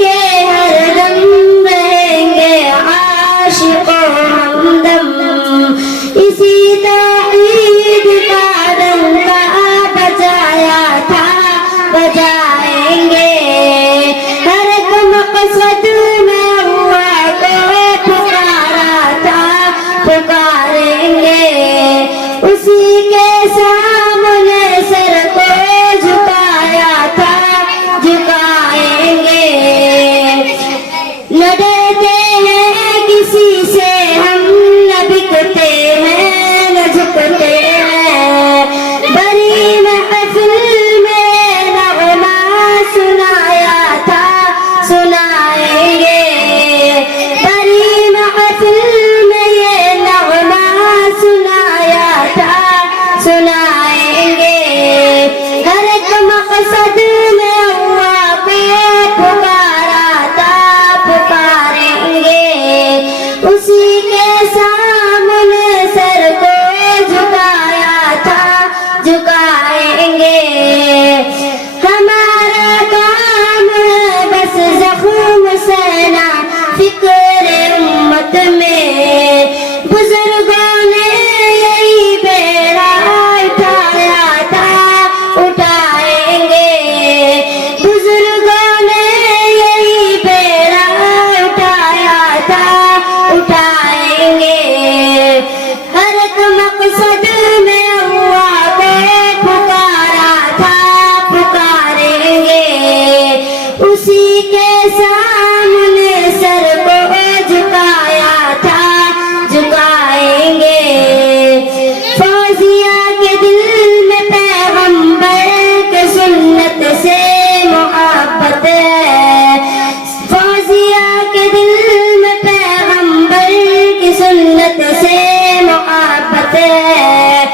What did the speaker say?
کے ہر دم رہیں گے عاشق و ہمدم. اسی توحید کا ڈنکا بجایا تھا بجائیں گے. ہر ایک مقصد میں اللہ کو پکارا تھا پکاریں گے. اسی کے سامنے سر کو جھکایا تھا جھکائیں گے. نہ ڈرتے ہیں کسی سے ہم نہ بکتے ہیں نہ جھکتے ہیں. بڑی محفل میں نغمہ سنایا تھا سنائیں گے. بڑی محفل میں یہ نغمہ سنایا تھا سنائیں گے. ہر ایک مقصد میں اللہ کو پکارا تھا پکاریں گے. اسی کے سامنے سر کو جھکایا تھا جھکائیں گے. ہمارا کام ہے بس زخم سہنا فکر امت میں. بزرگوں نے یہی بیڑا اٹھایا تھا اٹھائیں گے. بزرگوں نے یہی بیڑا اٹھایا تھا اٹھائیں گے. ہر ایک مقصد میں اللہ کو پکارا تھا پکاریں گے. اسی کے سامنے سر کو جھکایا تھا جھکائیں گے. فوزیہ کے دل میں پیغمبر کے سنت سے محبت ہے. فوزیہ کے دل میں پیغمبر کی سنت سے محبت ہے.